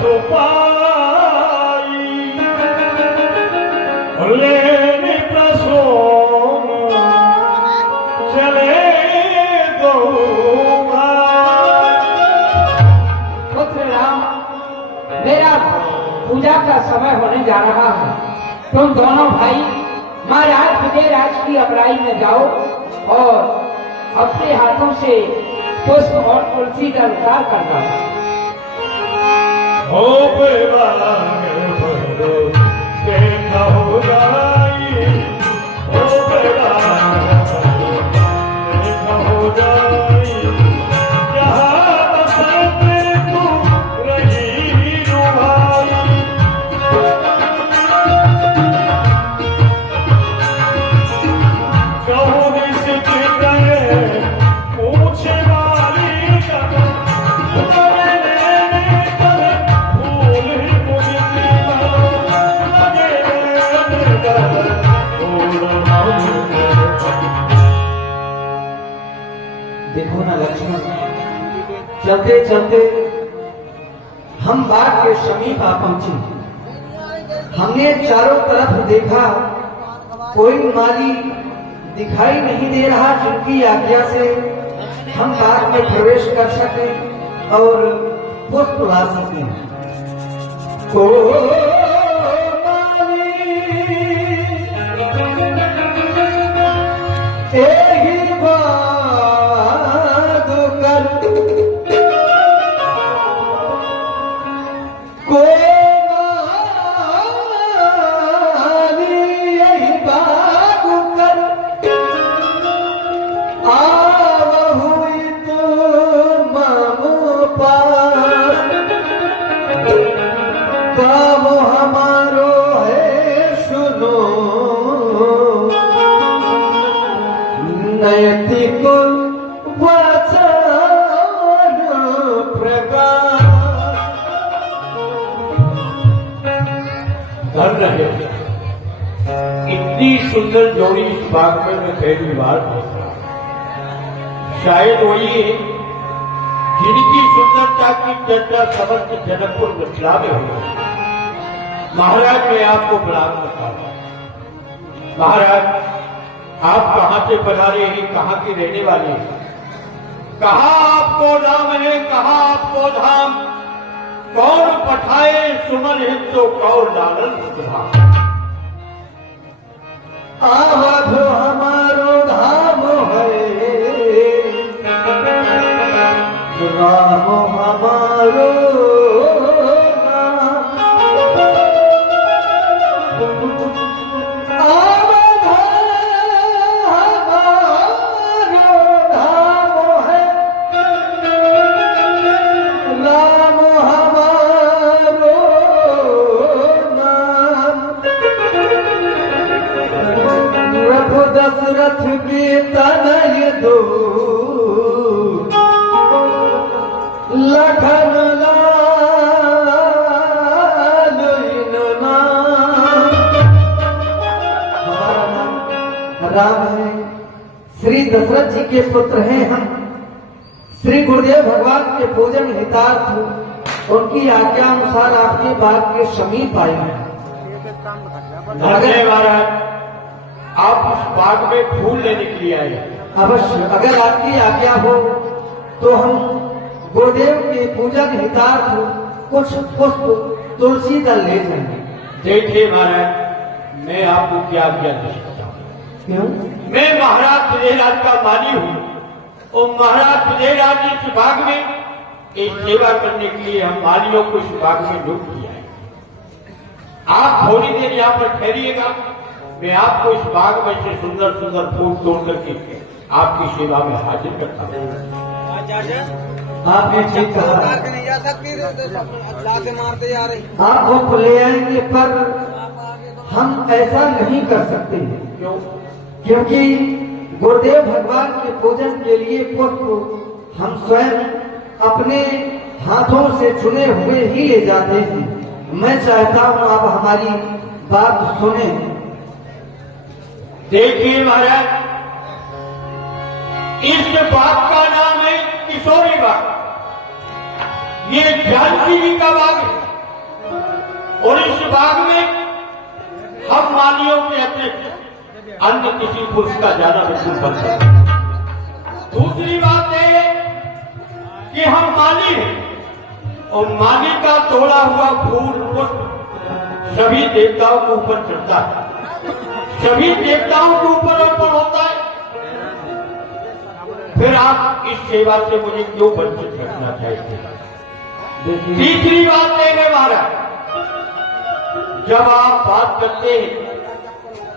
सुपाई लेने प्रसोम चले दो पुत्र राम, मेरा पूजा का समय होने जा रहा है। तुम दोनों भाई महाराज विजयराज की अबराई में जाओ और अपने हाथों से पुष्प और तुलसी का उतार करना। हो देखा हो जाई, हो देखा हो जाई, जहाँ बसंत तू रही रुहाई। चौबीस चितरे पूछे वाली देखो ना लक्ष्मण, चलते चलते हम बाग के समीप आ पहुंचे। हमने चारों तरफ देखा, कोई माली दिखाई नहीं दे रहा जिनकी आज्ञा से हम बाग में प्रवेश कर सके और पुष्प ला सके। तो नैतिक वचन प्रकाश धन रहे। इतनी सुंदर जोड़ी इस बाग में मैं पहली बार देख रहा हूं। शायद वही है जिनकी सुंदरता की चर्चा समस्त जनकपुर मिथिला में हुई। महाराज, मैं आपको प्रणाम करता हूं। महाराज, आप कहां से पधारे हैं, कहां के रहने वाले हैं? कहां आपको नाम है, कहां आपको धाम? कौन पठाए सुमन हिंदो कौन लालन सुधा? आवध हमारो धाम है, राम हमारो दशरथ के तनय दो लखन लाल हमारा नाम राम है। श्री दशरथ जी के पुत्र हैं हम। श्री गुरुदेव भगवान के पूजन हितार्थ उनकी आज्ञा अनुसार आपके बाग के समीप आए हैं। महाराज, आप उस बाग में फूल लेने के लिए आए? अवश्य, अगर आपकी आज्ञा हो तो हम गुरुदेव के पूजन हितार्थ कुछ पुष्प तुलसी दल ले जाएंगे। देखिए महाराज, मैं आपको क्या आज्ञा दे सकता हूँ? क्यों? मैं महाराज विजयराज का माली हूँ और महाराज विजयराज जी इस बाग में एक सेवा करने के लिए हम मालियों को इस बाग में नियुक्त किया है। आप थोड़ी देर यहाँ पर ठहरिएगा, मैं आपको इस बाग में से सुंदर सुंदर फूल तोड़ करके आपकी सेवा में हाजिर करता हूँ। आपने ठीक कहा, आप वो ले आएंगे, पर हम ऐसा नहीं कर सकते। क्यों? क्योंकि गुरुदेव भगवान के पूजन के लिए पुष्प हम स्वयं अपने हाथों से चुने हुए ही ले जाते हैं। मैं चाहता हूँ आप हमारी बात सुने। देखिए महाराज, इस बाग का नाम है किशोरी बाग। ये जानकी जी का बाग है। बाग में हम मालियों के अतिरिक्त अन्य किसी पुरुष का जाना बिल्कुल बंद है। दूसरी बात है कि हम माली हैं और माली का तोड़ा हुआ फूल पुष्प सभी देवताओं के ऊपर चढ़ता है, सभी देवताओं के ऊपर अर्पण होता है। फिर आप इस सेवा से मुझे क्यों वंचित रखना चाहते हैं? तीसरी बात है महाराज, जब आप बात करते हैं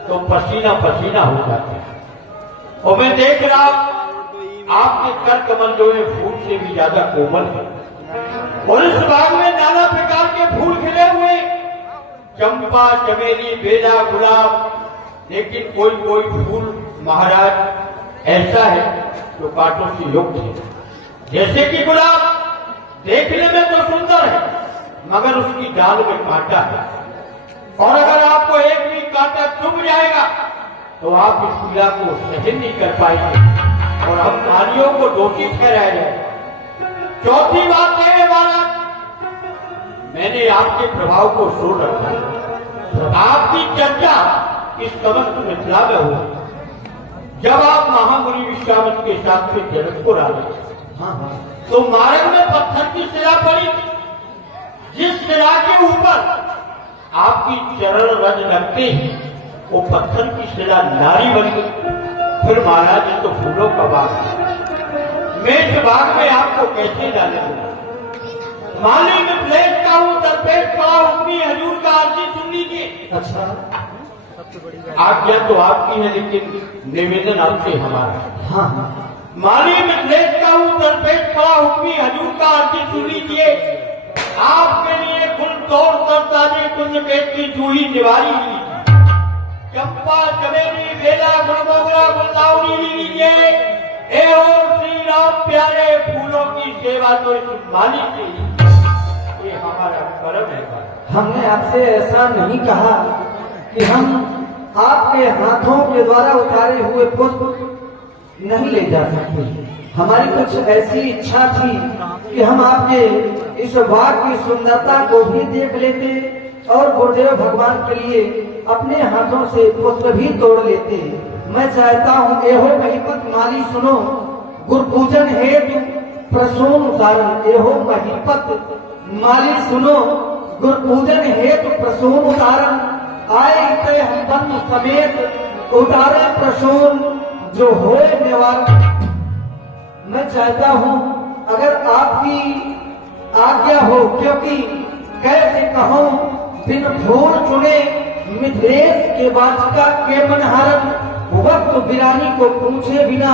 तो पसीना पसीना हो जाते हैं और मैं देख रहा आपके कर कमल जो है फूल से भी ज्यादा कोमल है और इस बाग में नाना प्रकार के फूल खिले हुए, चंपा, चमेली, बेला, गुलाब, लेकिन कोई कोई फूल महाराज ऐसा है जो कांटों से युक्त है। जैसे कि गुलाब देखने में तो सुंदर है मगर उसकी डाल में कांटा है और अगर आपको एक भी कांटा चुभ जाएगा तो आप इस पीड़ा को सहन नहीं कर पाएंगे और हम नारियों को दोषी ठहराए जाए। चौथी बात है महाराज, मैंने आपके प्रभाव को सुन रखा है। आपकी चर्चा इस समस्त मिथिला में हुई जब आप महामुनि विश्वामित्र के साथ में जनकपुर आ गए। तो मार्ग में पत्थर की शिला पड़ी, जिस शिला के ऊपर आपकी चरण रज लगते ही वो पत्थर की शिला नारी बन गई। फिर महाराज ये तो फूलों का बाग है, मैं इस बाग में आपको कैसे डाले दूंगा? माली में प्लेस का हूं, दरपेश का हुक्मी हजूर का अर्जी सुन लीजिए। अच्छा, आज्ञा तो आपकी है लेकिन निवेदन आपसे हमारा। हाँ, माली में प्लेस का हूं, दरपेश का हुक्मी हजूर का अर्जी सुन लीजिए। आपके लिए कुल तौर पर ताजे कुंज पेट की जूही निवारी ली, चंपा, चमेली, बेला, गुलमोगरा, गुलदावरी लीजिए। ए और श्री राम प्यारे फूलों की सेवा तो इस माली से ही, ये हमारा कर्म है। हमने आपसे ऐसा नहीं कहा कि हम आपके हाथों के द्वारा उतारे हुए पुष्प नहीं ले जा सकते। हमारी कुछ ऐसी इच्छा थी कि हम आपके इस बाग की सुंदरता को भी देख लेते और गुरुदेव भगवान के लिए अपने हाथों से पुष्प भी तोड़ लेते। मैं चाहता हूँ एहो महिपत माली सुनो, गुरु पूजन हेतु प्रसून उतारण। एहो महिपत माली सुनो, गुरु पूजन हेतु प्रसून उतारण। आए इतने हम बंधु समेत उतारे प्रसून जो होए निवारण। मैं चाहता हूँ अगर आपकी आज्ञा हो, क्योंकि कैसे कहूँ बिन फूल चुने मिथिलेश के वाचिका के मनहरन। वक्त बिरानी को पूछे बिना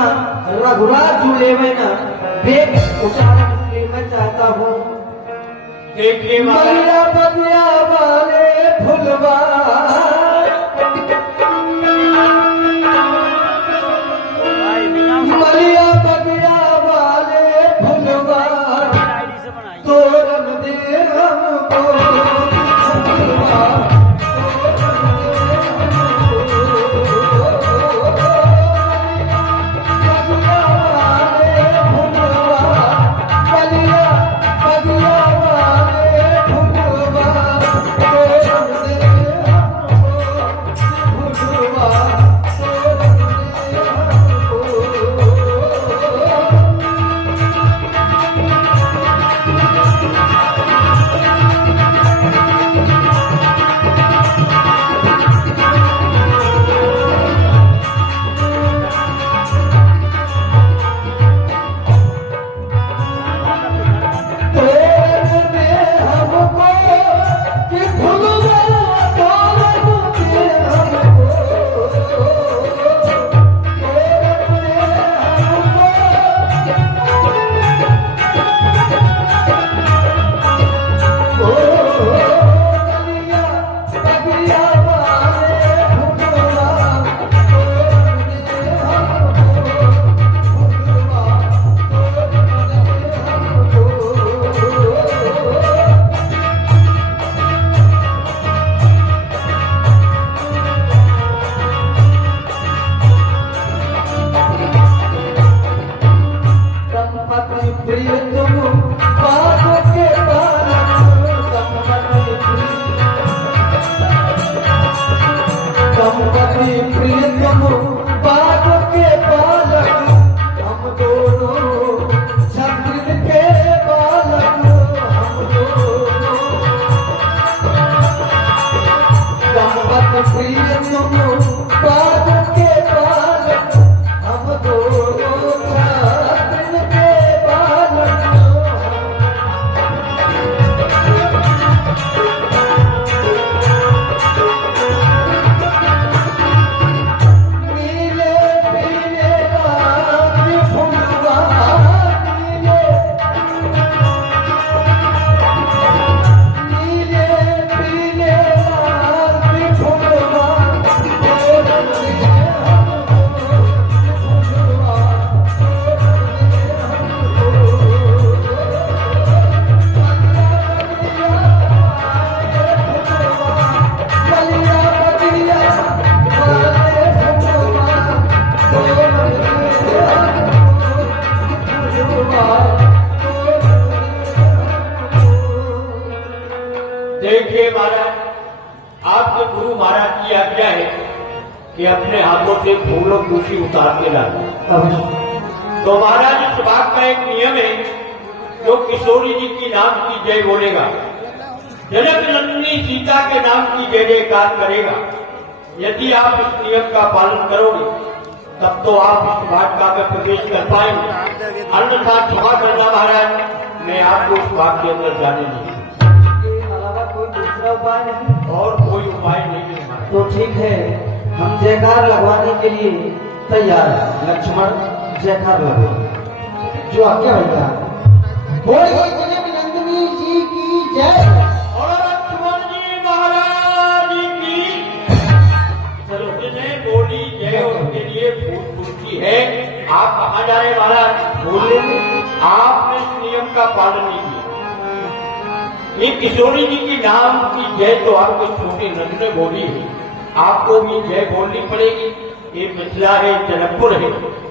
रघुराज जो लेवे न वेग उच्चारण। इसलिए मैं चाहता हूँ देखिए मलिया बगिया वाले फुलवा, मलिया बगिया वाले फुलवा तोरण दे हमको, फुलवा तोरण दे हमको। पति प्रियतम बाग के पालक हम दोनों छत्र के बालक हम दोनों पति प्रियतम बाग के पालक हम दोनों छत्र के बालक नीले पीले रात फुलवा नीले पीले रात फुलवा देखिए महाराज, आपके गुरु महाराज की आज्ञा है कि अपने हाथों से फूलों खुशी उतार के लाए। तो महाराज इस बात का एक नियम है, जो किशोरी जी की नाम की जय बोलेगा, जनक नंदिनी सीता के नाम की जय जयकार करेगा। यदि आप इस नियम का पालन करोगे तब तो आप इस वाटिका में प्रवेश कर पाएंगे, अन्यथा क्षमा करना महाराज, मैं आपको इस बात के अंदर जाने नहीं। इसके अलावा कोई दूसरा उपाय नहीं? और कोई उपाय नहीं है महाराज। तो ठीक है, हम जयकार लगवाने के लिए तैयार हैं। लक्ष्मण जयकार लगो, जो आज्ञा होगा। बोलिए जनक नंदिनी जी की जय। और लक्ष्मण जी महाराज की चलो जिन्हें बोली जय, उनके लिए फूल खुशी है। आप कहाँ जा रहे महाराज? बोले आपने इस नियम का पालन नहीं किया। ये किशोरी जी की नाम की जय तो आपको छोटी नंद ने बोली है, आपको भी जय बोलनी पड़ेगी। ये मिथिला है, जनकपुर है,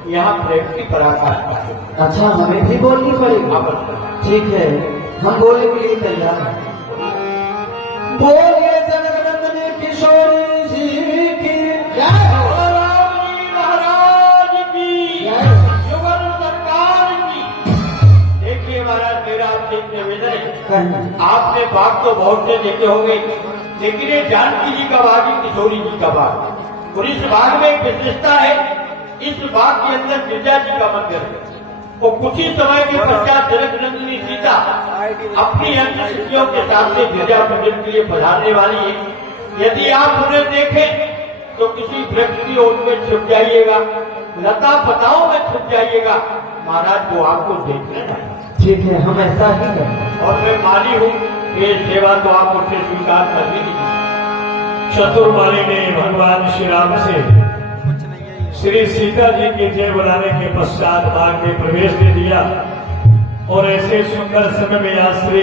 यहाँ प्रेम की पराकाष्ठा है। अच्छा, हमें भी बोलनी पड़ेगी? ठीक है, हम बोलने के लिए तैयार हैं। बोलिए जनक नंदिनी किशोरी जी की जय। महाराज की युगल सरकार की। देखिए महाराज, मेरा आपसे एक निवेदन है, आपने बाग तो बहुत से देखे होंगे, लेकिन ये जानकी जी का बाग है, किशोरी जी का बाग। और इस बाग में एक विशेषता है, इस बाग के अंदर गिरजा जी का मंदिर है। और कुछ ही समय के पश्चात जनक नंदिनी सीता अपनी अंतियों के साथ से गिरजा पूजन के लिए पधारने वाली है। यदि आप उन्हें देखें तो किसी वृक्ष की ओर में छुप जाइएगा, लता पताओं में छुप जाइएगा, महाराज वो आपको देखने लगे। ठीक है, हम ऐसा ही करें। और मैं माली हूँ, ये सेवा तो आप मुझसे स्वीकार कर ही लीजिए। चतुर्माली ने भगवान श्री राम से श्री सीता जी के जय बुलाने के पश्चात बाग में प्रवेश दे दिया। और ऐसे सुंदर समय में आज श्री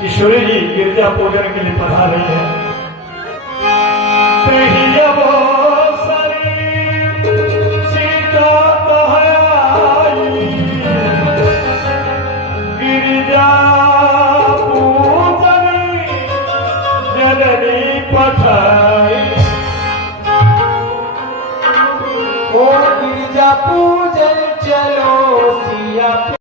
किशोरी जी गिरजा पूजन के लिए पधार रही है।